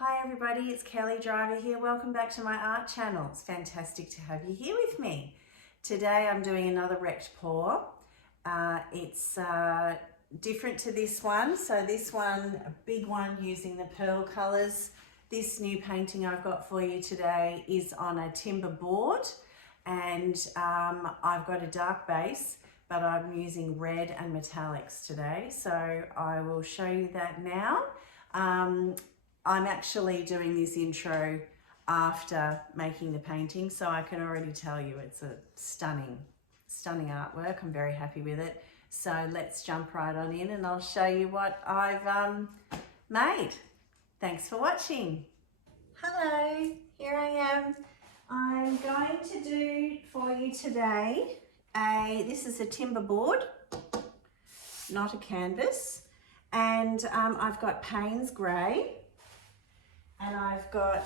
Hi everybody, it's Kelly Driver here. Welcome back to my art channel. It's fantastic to have you here with me. Today I'm doing another wrecked pour. It's different to this one. So this one, a big one using the pearl colours. This new painting I've got for you today is on a timber board, and I've got a dark base, but I'm using red and metallics today. So I will show you that now. I'm actually doing this intro after making the painting, so I can already tell you it's a stunning artwork. I'm very happy with it. So let's jump right on in and I'll show you what I've made. Thanks for watching. Hello, here I am. I'm going to do for you today this is a timber board, not a canvas, and I've got Payne's Grey. And I've got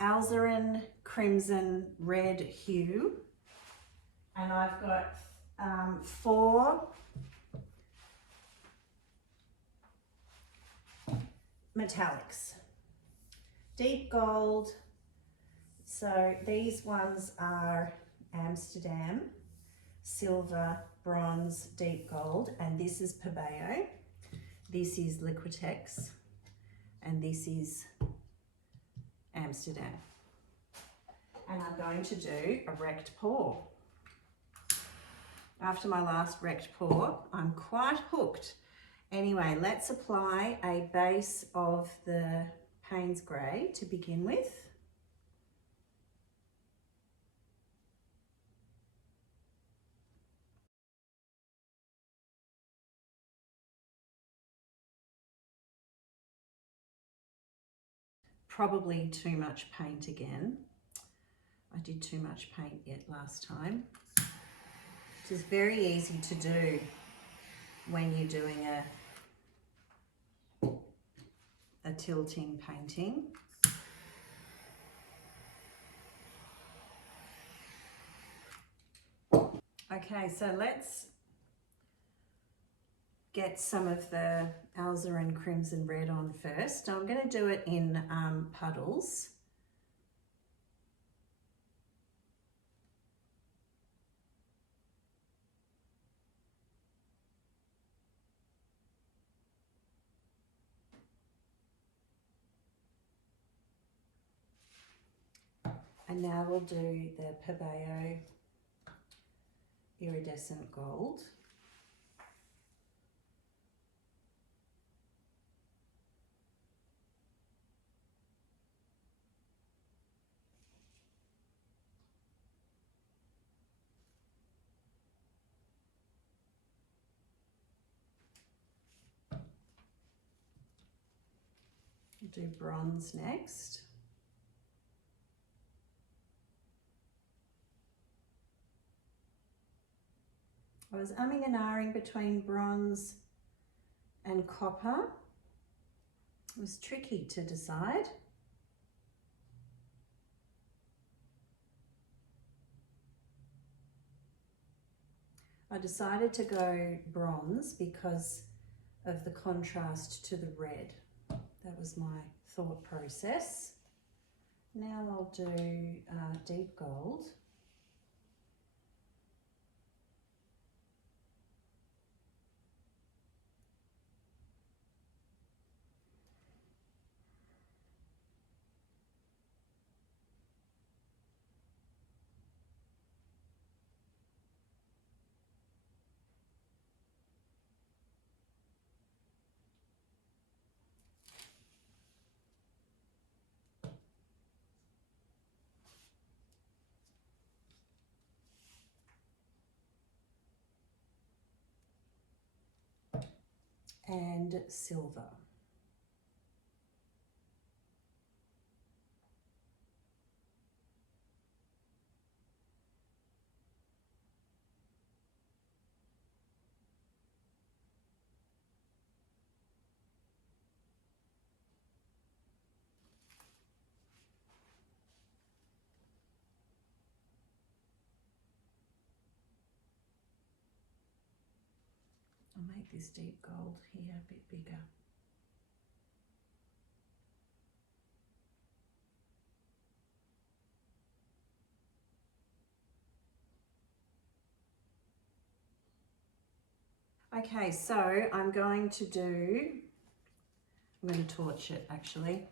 alizarin crimson red hue, and I've got 4 metallics, deep gold. So these ones are Amsterdam, silver, bronze, deep gold, and this is Pebeo. This is Liquitex, and this is Amsterdam. And I'm going to do a wrecked pour. After my last wrecked pour, I'm quite hooked. Anyway, let's apply a base of the Payne's Grey to begin with. Probably too much paint again. I did too much paint yet last time. It is very easy to do when you're doing a tilting painting. Okay, so let's get some of the alizarin crimson red on first. So I'm going to do it in puddles. And now we'll do the Pebeo iridescent gold. We'll do bronze next. I was umming and ahhing between bronze and copper. It was tricky to decide. I decided to go bronze because of the contrast to the red. That was my thought process. Now I'll do deep gold. And silver. I'll make this deep gold here a bit bigger. Okay, so I'm going to torch it actually.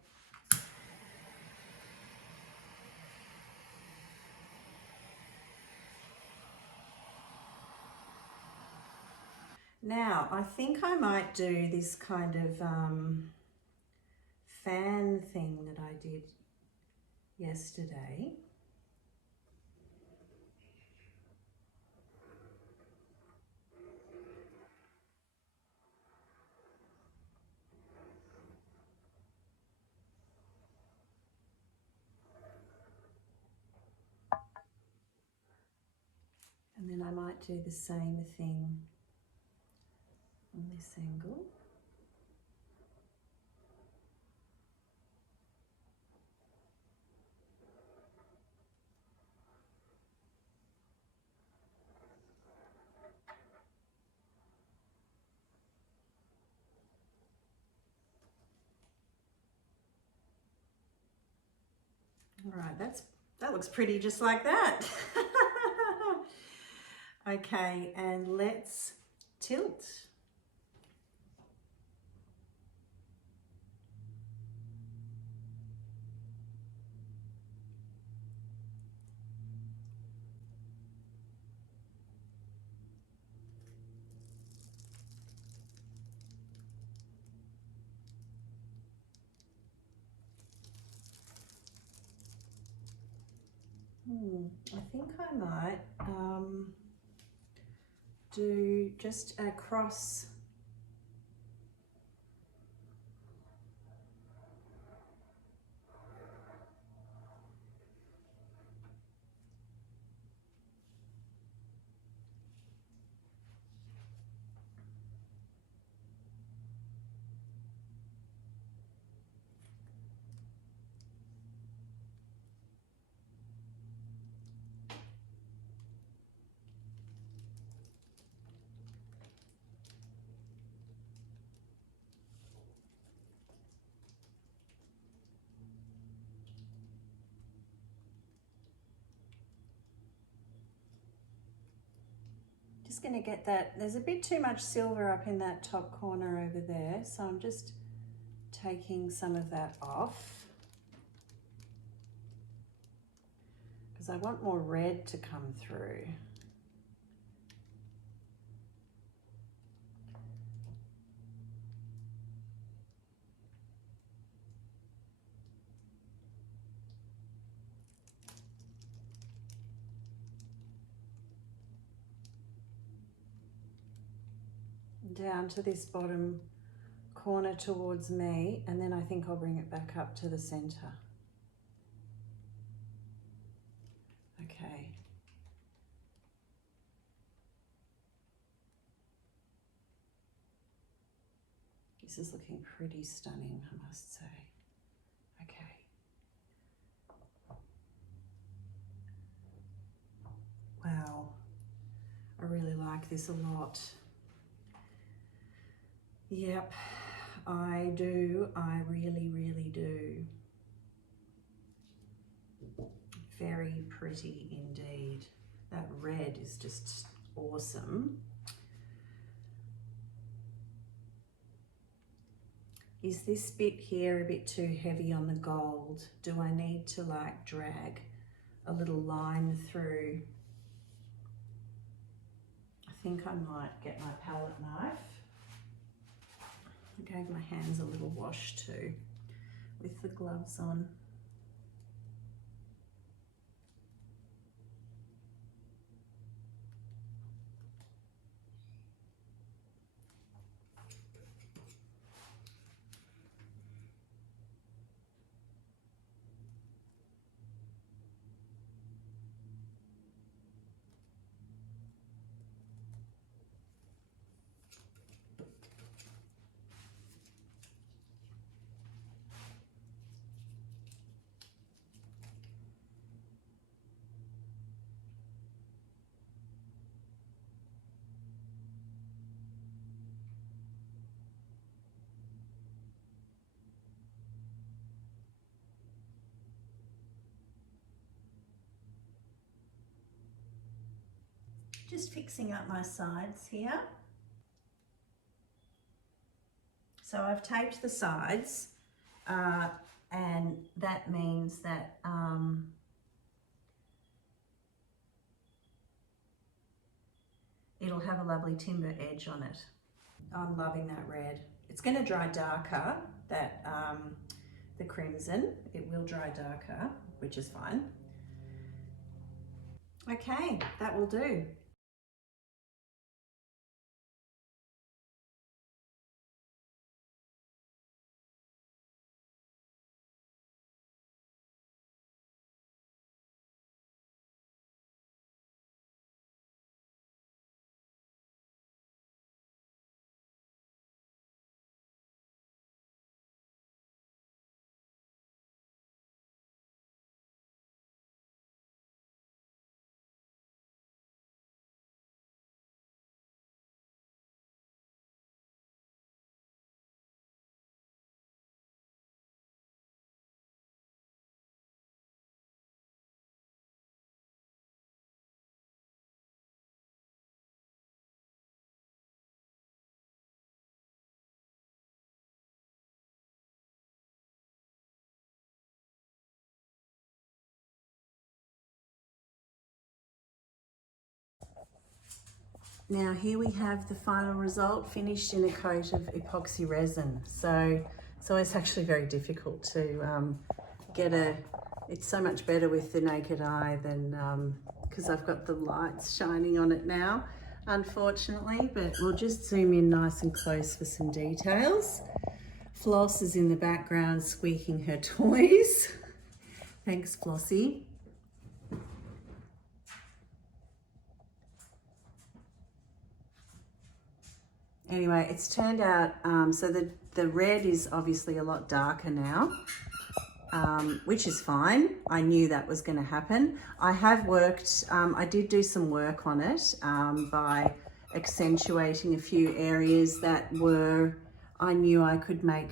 Now, I think I might do this kind of fan thing that I did yesterday. And then I might do the same thing on this angle. All right, that looks pretty just like that. Okay, and let's tilt. I think I might do just a cross just going to get that. There's a bit too much silver up in that top corner over there, so I'm just taking some of that off because I want more red to come through. Down to this bottom corner towards me, and then I think I'll bring it back up to the center. Okay. This is looking pretty stunning, I must say. Okay. Wow. I really like this a lot. Yep, I do. I really, really do. Very pretty indeed. That red is just awesome. Is this bit here a bit too heavy on the gold? Do I need to like drag a little line through? I think I might get my palette knife. I gave my hands a little wash too with the gloves on. Just fixing up my sides here. So I've taped the sides and that means that it'll have a lovely timber edge on it. I'm loving that red. It's going to dry darker, that the crimson. It will dry darker, which is fine. Okay, that will do. Now here we have the final result, finished in a coat of epoxy resin. So it's actually very difficult to get it's so much better with the naked eye than, because I've got the lights shining on it now, unfortunately, but we'll just zoom in nice and close for some details. Floss is in the background squeaking her toys. Thanks, Flossie. Anyway, it's turned out, so the red is obviously a lot darker now, which is fine. I knew that was going to happen. I have worked, I did do some work on it by accentuating a few areas that I knew I could make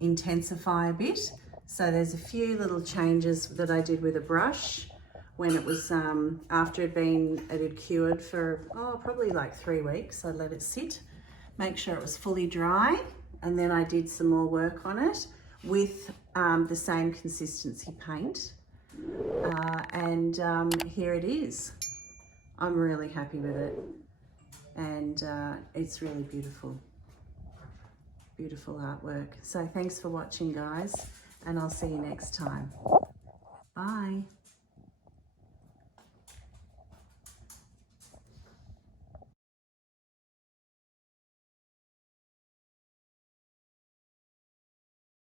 intensify a bit. So there's a few little changes that I did with a brush when it was after it had cured for probably like 3 weeks. I let it sit, make sure it was fully dry, and then I did some more work on it with the same consistency paint, and here it is. I'm really happy with it, and it's really beautiful artwork. So thanks for watching, guys, and I'll see you next time. Bye.